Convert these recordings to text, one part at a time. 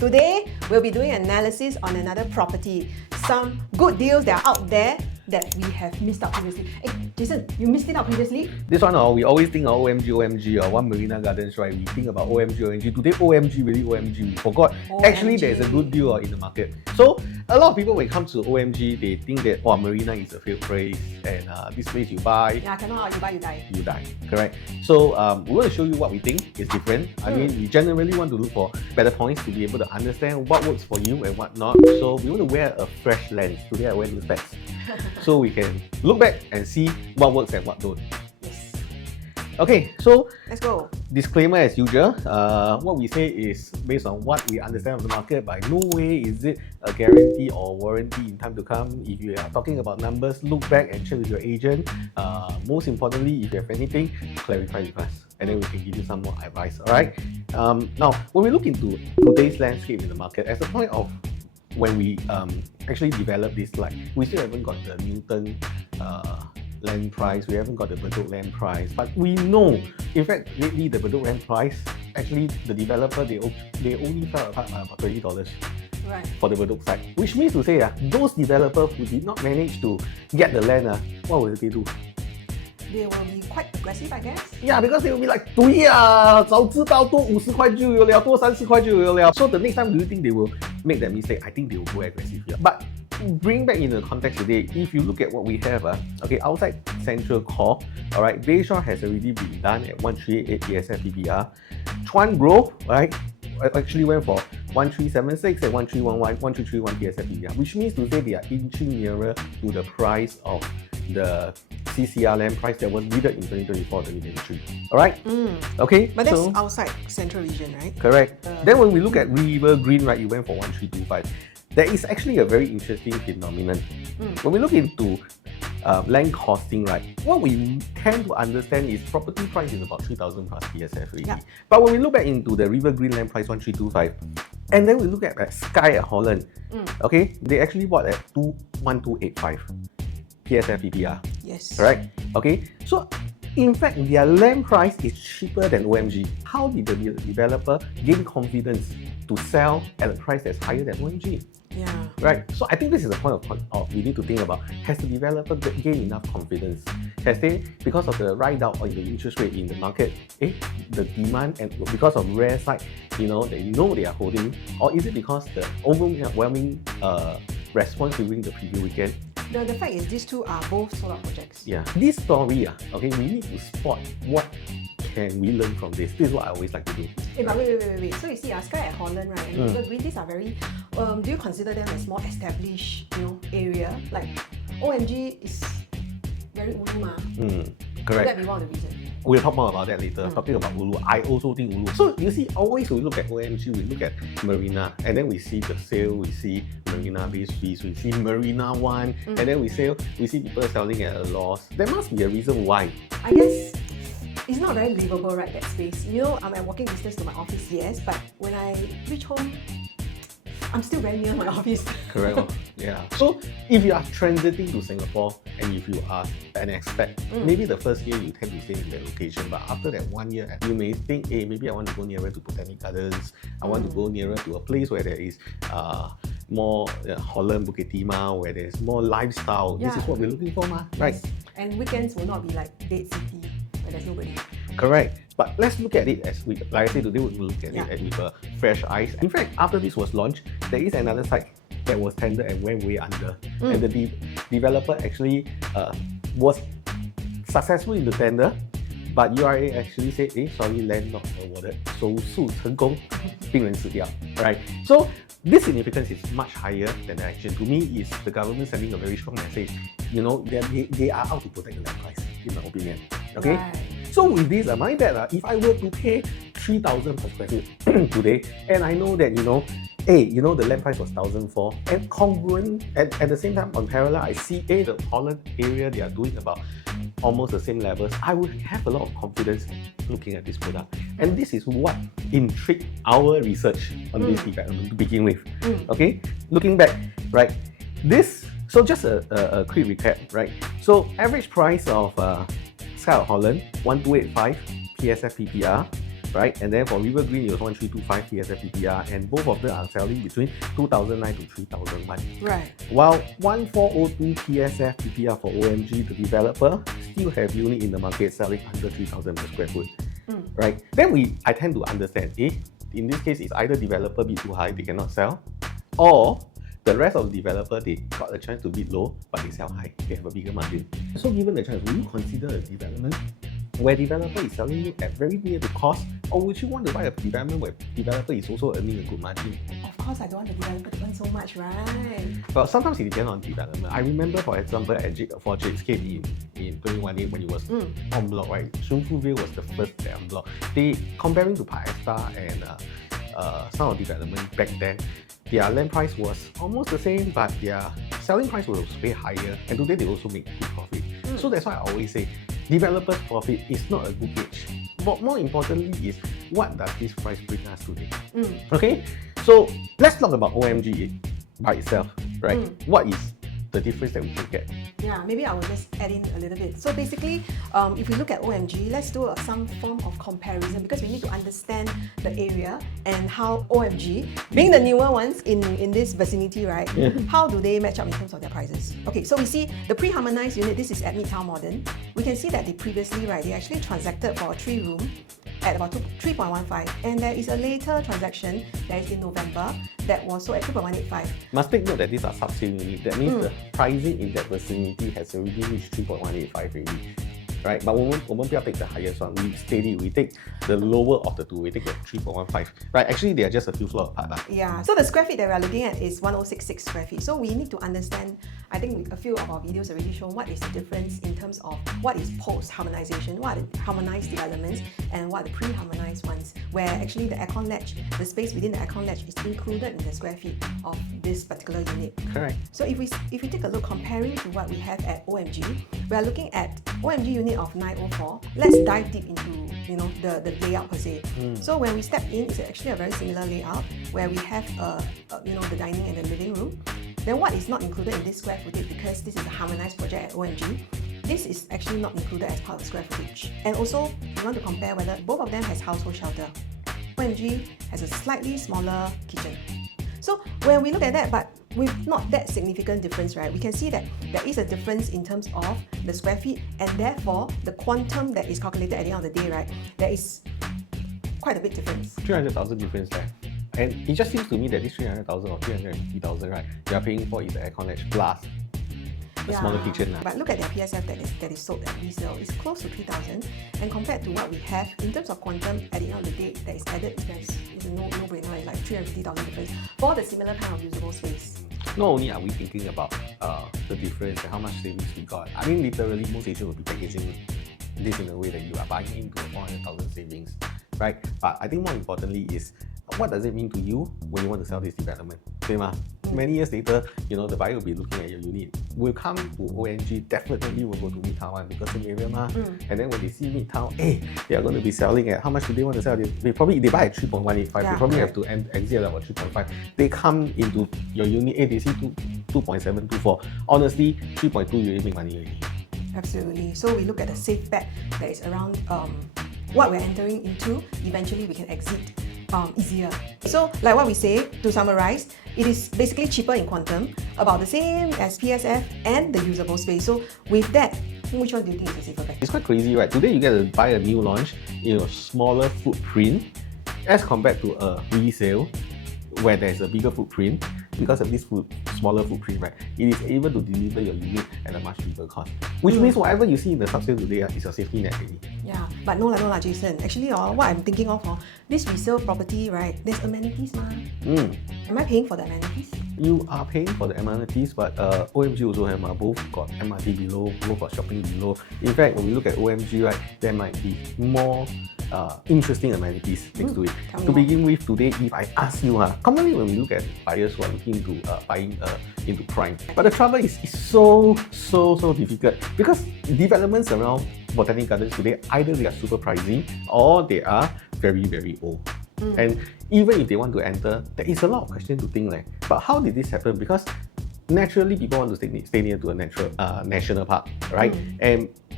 Today, we'll be doing analysis on another property. Some good deals that are out there that we have missed out previously. Hey, Jason, you missed it out previously? This one, we always think of OMG, or One Marina Gardens, right? We think about OMG. Today, OMG, really OMG. We forgot. OMG. Actually, there's a good deal in the market. So, a lot of people, when it comes to OMG, they think that, Marina is a failed place, and this place you buy. Yeah, cannot, you buy, you die. You die, correct? So, we want to show you what we think is different. I mean, we generally want to look for better points to be able to understand what works for you and what not. So, we want to wear a fresh lens. Today, I wear new specs. So we can look back and see what works and what don't. Yes. Okay, so let's go. Disclaimer as usual. What we say is based on what we understand of the market. By no way is it a guarantee or warranty in time to come. If you are talking about numbers, look back and check with your agent. Most importantly, if you have anything, clarify with us, and then we can give you some more advice. All right. Now, when we look into today's landscape in the market, as a point of when we actually developed this slide, we still haven't got the Newton land price, we haven't got the Bedok land price, but we know, in fact, lately the Bedok land price, actually the developer, they only fell apart by about $20 right for the Bedok side, which means to say those developers who did not manage to get the land, what will they do? They will be quite aggressive, I guess. Yeah, because they will be like, 对呀，早知道多50块就有了，多30块就有了. So the next time, do you think they will make that mistake? I think they will go aggressive here. But bring back in the context today, if you look at what we have, outside Central Core, alright, Bayshore has already been done at 1388 PSF PBR. Chuan Grove, right, actually went for 1376 and 1311, 1331 PSF PBR, which means to say they are inching nearer to the price of the CCR land price that was bidded in 2024-2023. Alright? Okay. But that's outside Central Region, right? Correct. Then when we look at River Green, right, it went for 1325. There is actually a very interesting phenomenon. When we look into land costing, right, what we tend to understand is property price is about 3,000 plus PSF really. Yeah. But when we look back into the River Green land price 1325, and then we look at Sky at Holland, okay, they actually bought at 1285 PSF PPR. Yes. Correct? Okay, so in fact, their land price is cheaper than OMG. How did the developer gain confidence to sell at a price that's higher than OMG? Yeah. Right. So I think this is a point of we need to think about. Has the developer gained enough confidence? Has they, because of the ride out on the interest rate in the market, the demand, and because of rare site, they know they are holding, or is it because the overwhelming response during the preview weekend? The fact is, these two are both solar projects. Yeah. This story, okay, we need to spot what can we learn from this. This is what I always like to do. Hey, but wait. So you see, Sky at Holland, right, and River Green, these are very, do you consider them as more established, area? Like, OMG is very ulu ma. Correct. Would that be one of the reasons? We'll talk more about that later. Talking about Ulu, I also think Ulu. So you see, always we look at OMG, we look at Marina, and then we see the sale, we see Marina Base Fees, we see Marina One, and then we see people selling at a loss. There must be a reason why. I guess it's not very livable, right, that space. I'm at walking distance to my office, yes, but when I reach home, I'm still very near my office. Correct. Yeah. So if you are transiting to Singapore and if you are an expat, maybe the first year you tend to stay in that location, but after that 1 year, you may think, hey, maybe I want to go nearer to Botanic Gardens. I want to go nearer to a place where there is more Holland, Bukit Timah, where there's more lifestyle. Yeah. This is what we're looking for, right? And weekends will not be like Dead City, where there's nobody. Correct. But let's look at it as like I said, today we'll look at it with fresh eyes. In fact, after this was launched, there is another site that was tendered and went way under. And the developer actually was successful in the tender, but URA actually said, sorry, land not awarded. 手术成功，病人死掉. Right? So this significance is much higher than the action. To me, is the government sending a very strong message. They are out to protect the land price, in my opinion. Okay? Right. So with this, my bet, if I were to pay 3,000 per square feet today, and I know that, the land price was 1,004, and congruent, at the same time, on parallel, I see, the Holland area, they are doing about almost the same levels, I would have a lot of confidence looking at this product. And this is what intrigued our research on this development to begin with. Okay? Looking back, right, so just a quick recap, right? So average price of Sky at Holland, 1285 PSF PPR. right? And then for River Green, it was 1325 PSF PPR, and both of them are selling between 2009 to 3001. Right. While 1402 PSF PPR for OMG, the developer, still have unit in the market selling under 3000 per square foot, right? Then I tend to understand, in this case, it's either developer bid too high, they cannot sell, or the rest of the developer, they got a chance to bid low, but they sell high, they have a bigger margin. So given the chance, will you consider a development where developer is selling you at very near the cost, or would you want to buy a development where developer is also earning a good margin? Of course, I don't want the developer to earn so much, right? But sometimes it depends on development. I remember, for example, for Jadescape in 2018 when it was en bloc, right? Shunfuville was the first en bloc. They, comparing to Paesta and some of the development back then, their land price was almost the same, but their selling price was way higher, and today they also make good profit. So that's why I always say, developer's profit is not a good gauge. But more importantly is, what does this price bring us today? Okay, so let's talk about OMG by itself, right? What is the difference that we can get? Yeah, maybe I will just add in a little bit. So basically, if we look at OMG, let's do some form of comparison, because we need to understand the area and how OMG, being the newer ones in this vicinity, right? How do they match up in terms of their prices? Okay, so we see the pre-harmonized unit, this is at Midtown Modern. We can see that they previously, right, they actually transacted for a 3-room at about 3.15, and there is a later transaction that is in November that was sold at 3.185. Must take note that these are sub-sale units. That means the pricing in that vicinity has already reached 3.185 already, right? But we won't take the highest one. We steady. We take the lower of the two. We take the 3.15, right? Actually, they are just a few floors apart. Yeah. So the square feet that we are looking at is 1066 square feet. So we need to understand. I think a few of our videos already show what is the difference in terms of what is post-harmonization, what are harmonized developments, and what are the pre-harmonized ones, where actually the aircon ledge, the space within the aircon ledge is included in the square feet of this particular unit. Correct. So if we take a look comparing to what we have at OMG, we are looking at OMG unit of 904. Let's dive deep into the layout per se. So when we step in, it's actually a very similar layout where we have the dining and the living room. Then what is not included in this square footage, because this is a harmonized project at OMG, this is actually not included as part of the square footage. And also, we want to compare whether both of them has household shelter. OMG has a slightly smaller kitchen. So when we look at that, but with not that significant difference, right, we can see that there is a difference in terms of the square feet, and therefore the quantum that is calculated at the end of the day, right, there is quite a big difference. 300,000 difference there. And it just seems to me that this 300,000 or 350,000, right, they are paying for is the aircon ledge plus the smaller kitchen. But look at their PSF that is sold at resale. It's close to 3,000, and compared to what we have in terms of quantum at the end of the day that is added, it's a no-brainer. It's like 350,000 difference for the similar kind of usable space. Not only are we thinking about the difference and how much savings we got, I mean literally most agents will be packaging this in a way that you are buying into a 400,000 savings, right? But I think more importantly is, what does it mean to you when you want to sell this development? Many years later, the buyer will be looking at your unit. Will come to OMG, definitely will go to Midtown because same area And then when they see Midtown, they are going to be selling at, how much do they want to sell? They buy at 3.185. They probably have to exit at about 3.5. They come into your unit, they see 2.724. Honestly, 3.2 you already make money already. Absolutely. So we look at the safe bet that is around what we're entering into. Eventually we can exit easier. So like what we say, to summarize, it is basically cheaper in quantum, about the same as PSF and the usable space. So with that, which one do you think is a safer bet? It's quite crazy, right? Today you get to buy a new launch in a smaller footprint as compared to a resale where there's a bigger footprint. Because of this smaller footprint, right, it is able to deliver your unit at a much cheaper cost. Which means whatever you see in the sub-sale today is your safety net already. Yeah, but no lah, Jason. Actually, what I'm thinking of, this resale property, right, there's amenities, Am I paying for the amenities? You are paying for the amenities, but OMG also have both got MRT below, both got shopping below. In fact, when we look at OMG, right, there might be more interesting amenities next to it. To begin with, today, if I ask you, commonly when we look at buyers who are looking into buying into prime, but the trouble is so difficult because developments around Botanic Gardens today, either they are super pricey or they are very, very old. And even if they want to enter, there is a lot of questions to think like, but how did this happen? Because naturally people want to stay near to a national park, right?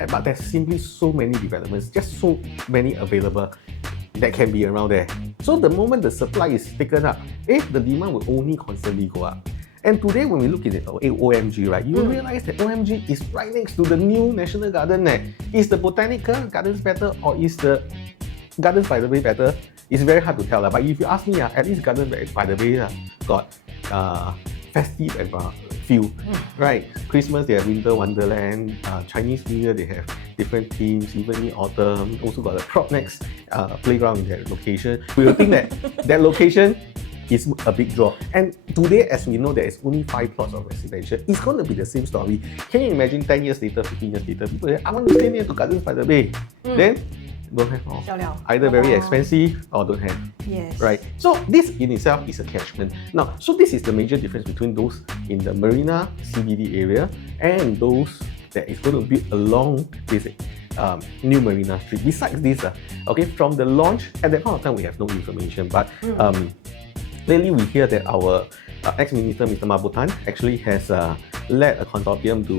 But there's simply so many developments, just so many available. that can be around there. So the moment the supply is taken up, the demand will only constantly go up. And today when we look at it, OMG, right, you realize that OMG is right next to the new National Garden. Is the Botanical Gardens better or is the Gardens by the Bay better? It's very hard to tell. But if you ask me, at least Gardens by the Bay got festive and feel, right? Christmas they have Winter Wonderland, Chinese New Year they have different themes, even in autumn. Also got a crop next playground in that location. We will think that that location is a big draw. And today, as we know, there is only 5 plots of residential. It's going to be the same story. Can you imagine 10 years later, 15 years later, people say, I want to stay near to Gardens by the Bay. Then, don't have all. Either very expensive or don't have. Yes. Right. So this in itself is a catchment. Now, so this is the major difference between those in the Marina CBD area and those that is going to build along this new Marina Street. Besides this, okay, from the launch, at that point of time we have no information, but lately we hear that our ex-minister, Mr. Mabutan, actually has led a consortium to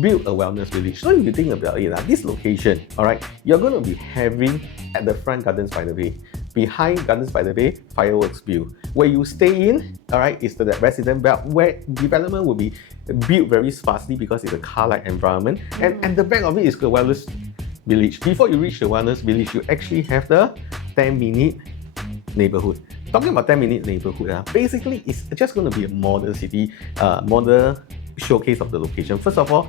build a wellness village. So if you think about it, this location, alright, you're going to be having at the front Gardens by the Bay. Behind Gardens by the Bay, fireworks view. Where you stay in, alright, is the resident belt where development will be built very sparsely because it's a car-like environment. And at the back of it is the wellness village. Before you reach the wellness village, you actually have the 10-minute neighborhood. Talking about 10-minute neighborhood, basically it's just going to be a model city, model showcase of the location. First of all,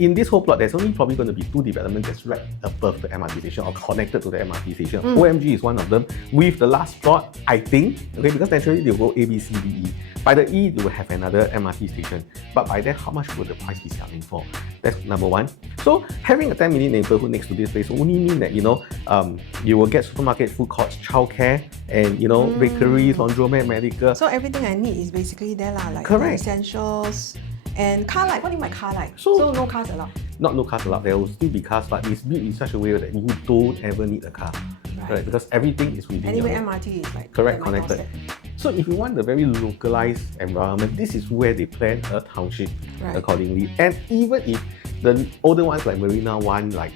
in this whole plot, there's only probably going to be 2 developments that's right above the MRT station or connected to the MRT station. OMG is one of them. With the last plot, I think, okay, because naturally they'll go A, B, C, D, E. By the E, they will have another MRT station. But by then, how much will the price be selling for? That's number one. So having a 10-minute neighborhood next to this place only mean that, you will get supermarket, food courts, childcare, and, bakeries, laundromat, medical. So everything I need is basically there, like correct. Essentials. And car light, what do you mean by car light? So no cars allowed? Not no cars allowed, there will still be cars, but it's built in such a way that you don't ever need a car. Right? Because everything is within anyway, MRT is like correct, connected. So if you want a very localized environment, this is where they plan a township accordingly. And even if the older ones like Marina One, but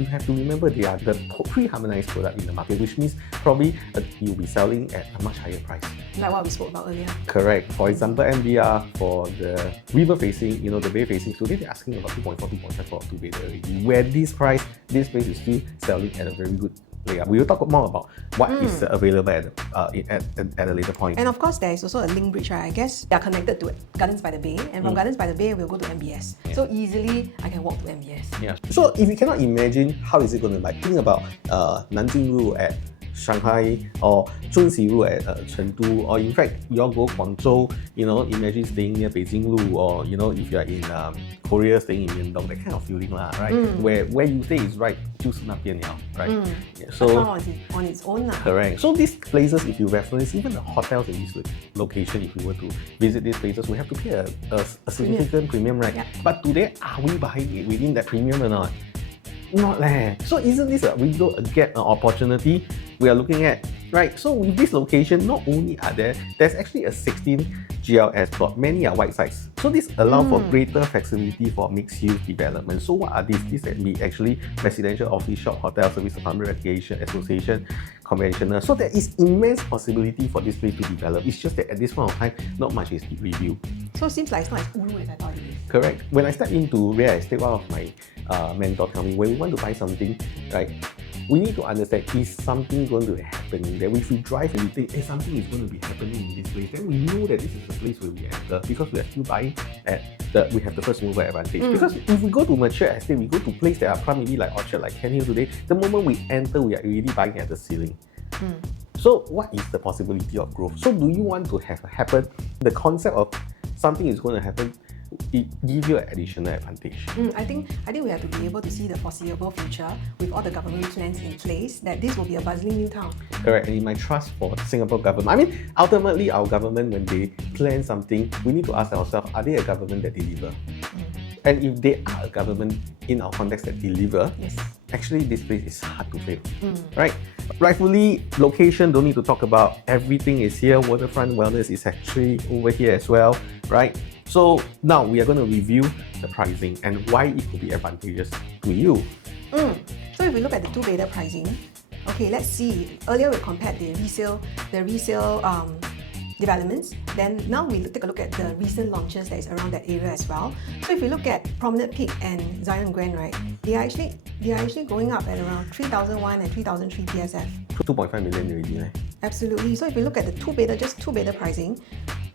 you have to remember they are the pre-harmonized product in the market, which means probably you'll be selling at a much higher price. Like what we spoke about earlier. Correct. For example, MBR for the river facing, the bay facing, today they're asking about 2.4, 2.5 for 2-bedder already. Where this place is still selling at a very good layout. We will talk more about what is available at a later point. And of course, there is also a link bridge, right? I guess they are connected to Gardens by the Bay, and from Gardens by the Bay, we'll go to MBS. Yeah. So easily, I can walk to MBS. Yeah. So if you cannot imagine how is it going to think about Nanjing Road at Shanghai or Zunxi Road at Chengdu, or in fact you all go Guangzhou, imagine staying near Beijing Lu, or if you are in Korea staying in Myeongdong, that kind of feeling right? Where you stay is right, 就是那边了, right? Yeah, so on its own. Correct. So these places, if you reference, even the hotels in this location, if you were to visit these places, we have to pay a significant premium, right? Yeah. But today, are we buying it within that premium or not? Not leh. So isn't this a window, a gap, an opportunity we are looking at, right? So with this location, not only there's actually a 16 GLS plot. Many are white sites. So this allows for greater flexibility for mixed-use development. So what are these? These can be actually residential, office, shop, hotel, service, apartment, recreation, association, conventional. So there is immense possibility for this place to develop. It's just that at this point of time, not much is reviewed. So it seems like it's not as ulu as I thought it is. Correct. When I step into real estate, one of my mentor tell me, when we want to buy something, right, we need to understand, is something going to happen? That if we drive and we think, something is going to be happening in this place, then we know that this is the place where we enter, because we are still buying we have the first mover advantage. Because if we go to mature estate, we go to place that are prime, maybe like Orchard, like Kent Hill today, the moment we enter, we are already buying at the ceiling. So what is the possibility of growth? So do you want to have happen? The concept of something is going to happen, it gives you an additional advantage. I think we have to be able to see the foreseeable future with all the government plans in place, that this will be a bustling new town. Correct, and in my trust for Singapore government, I mean, ultimately our government, when they plan something, we need to ask ourselves, are they a government that deliver? And if they are a government in our context that deliver, actually this place is hard to fail, right? Rightfully, location, don't need to talk about, everything is here, waterfront wellness is actually over here as well, right? So now we are going to review the pricing and why it could be advantageous to you. So if we look at the 2-bedder pricing, Okay, let's see. Earlier we compared the resale developments. Then now we take a look at the recent launches that is around that area as well. So if you look at Promenade Peak and Zion Grand, right, they are actually going up at around 3001 and 3003 PSF. 2.5 million already, eh? Absolutely. So if you look at the just two-bedder pricing,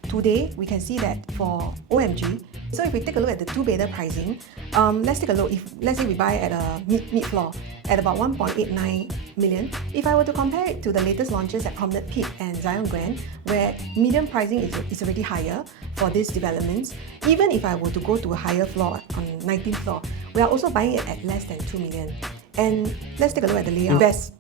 today we can see that for OMG. So if we take a look at the two-bedder pricing, let's take a look. If let's say we buy at a mid-floor at about 1.89 million, if I were to compare it to the latest launches at Promenade Peak and Zion Grand, where median pricing is already higher for these developments, even if I were to go to a higher floor on 19th floor, we are also buying it at less than 2 million. And let's take a look at the layout. Best,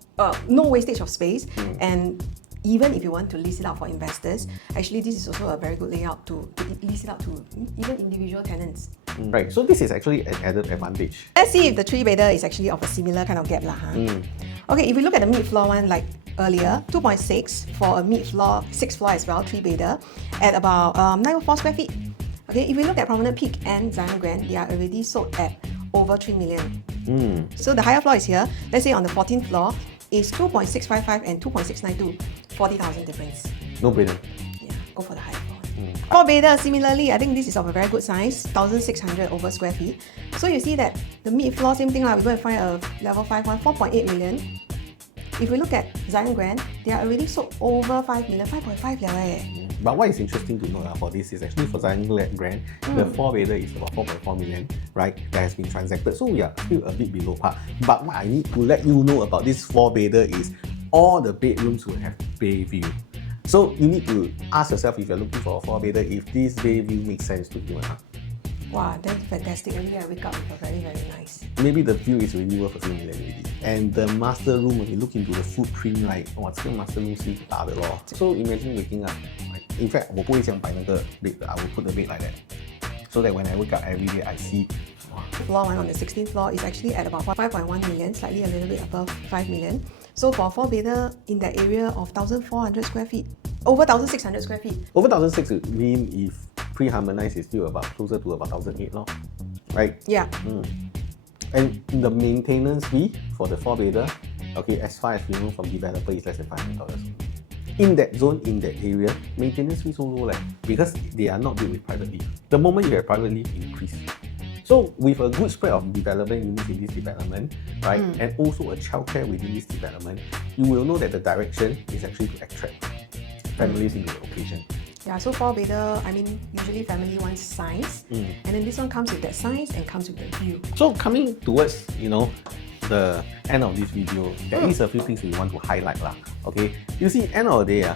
no wastage of space, and even if you want to lease it out for investors, actually this is also a very good layout to lease it out to even individual tenants. Right, so this is actually an added advantage. Let's see if the three-bedder is actually of a similar kind of gap. Okay, if we look at the mid-floor one like earlier, 2.6 for a mid-floor, 6th floor as well, three-bedder, at about 904 square feet. Okay, if we look at Promenade Peak and Zion Grand, they are already sold at over 3 million. So the higher floor is here. Let's say on the 14th floor, is 2.655 and 2.692, 40,000 difference. No brainer. Yeah, go for the higher floor. Four-bedder, similarly, I think this is of a very good size, 1,600 over square feet. So you see that the mid-floor, same thing, we go and find a level 5 one, 4.8 million. If we look at Zion Grand, they are already sold over 5 million, 5.5 level. But what is interesting to note for this is actually for Zion Grand, the four-bedder is about 4.4 million, right? That has been transacted. So we are still a bit below par. But what I need to let you know about this four-bedder is all the bedrooms will have bay view. So you need to ask yourself if you're looking for a four-bedder, if this bay view makes sense to you. Wow, that's fantastic. Every day I wake up with a very, very nice. Maybe the view is really worth a few million already. And the master room, when you look into the footprint, right? What's the master room sleep So imagine waking up, right? In fact, I will put the bed like that. So that when I wake up every day, I see. Floor one on the 16th floor is actually at about 5.1 million, slightly a little bit above 5 million. So for a four-bedder in that area of 1,400 square feet, over 1,600 square feet. Over 1,600 would mean if pre-harmonized is still about closer to about 1,800, right? Yeah. And the maintenance fee for the four-bedder, okay, as far as we know from developer, is less than $500. In that zone, in that area, maintenance fees so low, because they are not built with private lease. The moment you have private lease, increase. So with a good spread of development units in this development, right, and also a childcare within this development, you will know that the direction is actually to attract families into the location. Yeah, so four-bedder, I mean, usually family wants size, and then this one comes with that size and comes with the view. So coming towards, the end of this video, there is a few things we want to highlight okay? You see, end of the day,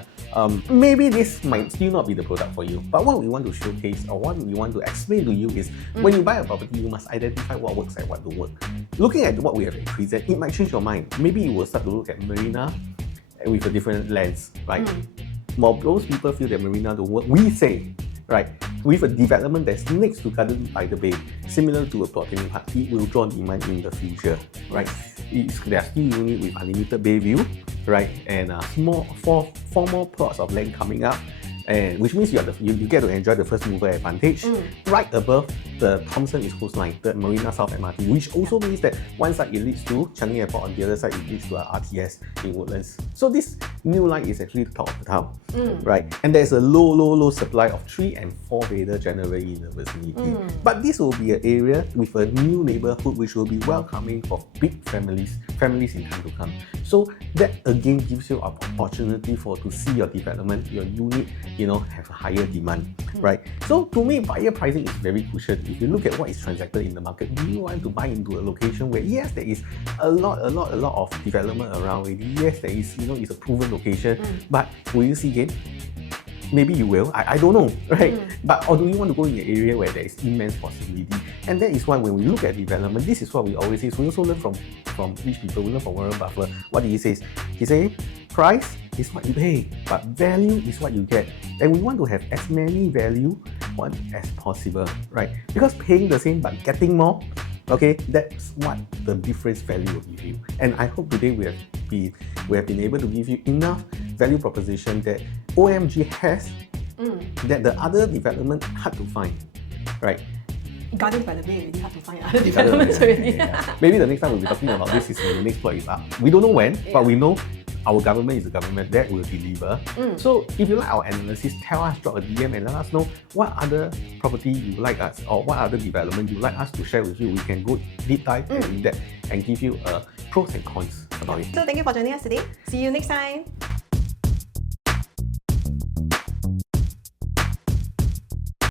maybe this might still not be the product for you, but what we want to showcase or what we want to explain to you is when you buy a property, you must identify what works and what don't work. Looking at what we have presented, it might change your mind. Maybe you will start to look at Marina with a different lens, right? While those people feel that Marina don't work, we say, right, with a development that's next to Garden by the Bay, similar to a plotting park, it will draw demand in the future, right? There are still units with unlimited bay view, right, and four more plots of land coming up, and which means you get to enjoy the first mover advantage right above the Thomson East Coast Line, the Marina South MRT, which also means that one side it leads to Changi Airport, on the other side it leads to our RTS in Woodlands. So this new line is actually the top of the town, right? And there's a low supply of 3 and 4-bedder generally in the vicinity. But this will be an area with a new neighborhood which will be welcoming for big families in time to come. So that again gives you an opportunity to see your development, your unit, have a higher demand, right? So to me, buyer pricing is very crucial. If you look at what is transacted in the market, do you want to buy into a location where yes, there is a lot of development around already? Yes, there is, it's a proven location, but will you see gain? Maybe you will, I don't know, right? But or do you want to go in an area where there is immense possibility? And that is why when we look at development, this is what we always say. We also learn from rich people, we learn from Warren Buffett. What did he say? He says, price is what you pay, but value is what you get. And we want to have as many value as possible, right? Because paying the same but getting more, okay, that's what the difference value will give you. And I hope today we have been able to give you enough value proposition that OMG has that the other development hard to find, right? Gardens by the Bay already hard to find other developments already. Maybe the next time we'll be talking about this is when the next plot is up. We don't know when, but we know our government is the government that will deliver. So if you like our analysis, tell us, drop a DM and let us know what other property you like us or what other development you like us to share with you. We can go deep dive and in depth and give you pros and cons about it. So thank you for joining us today. See you next time.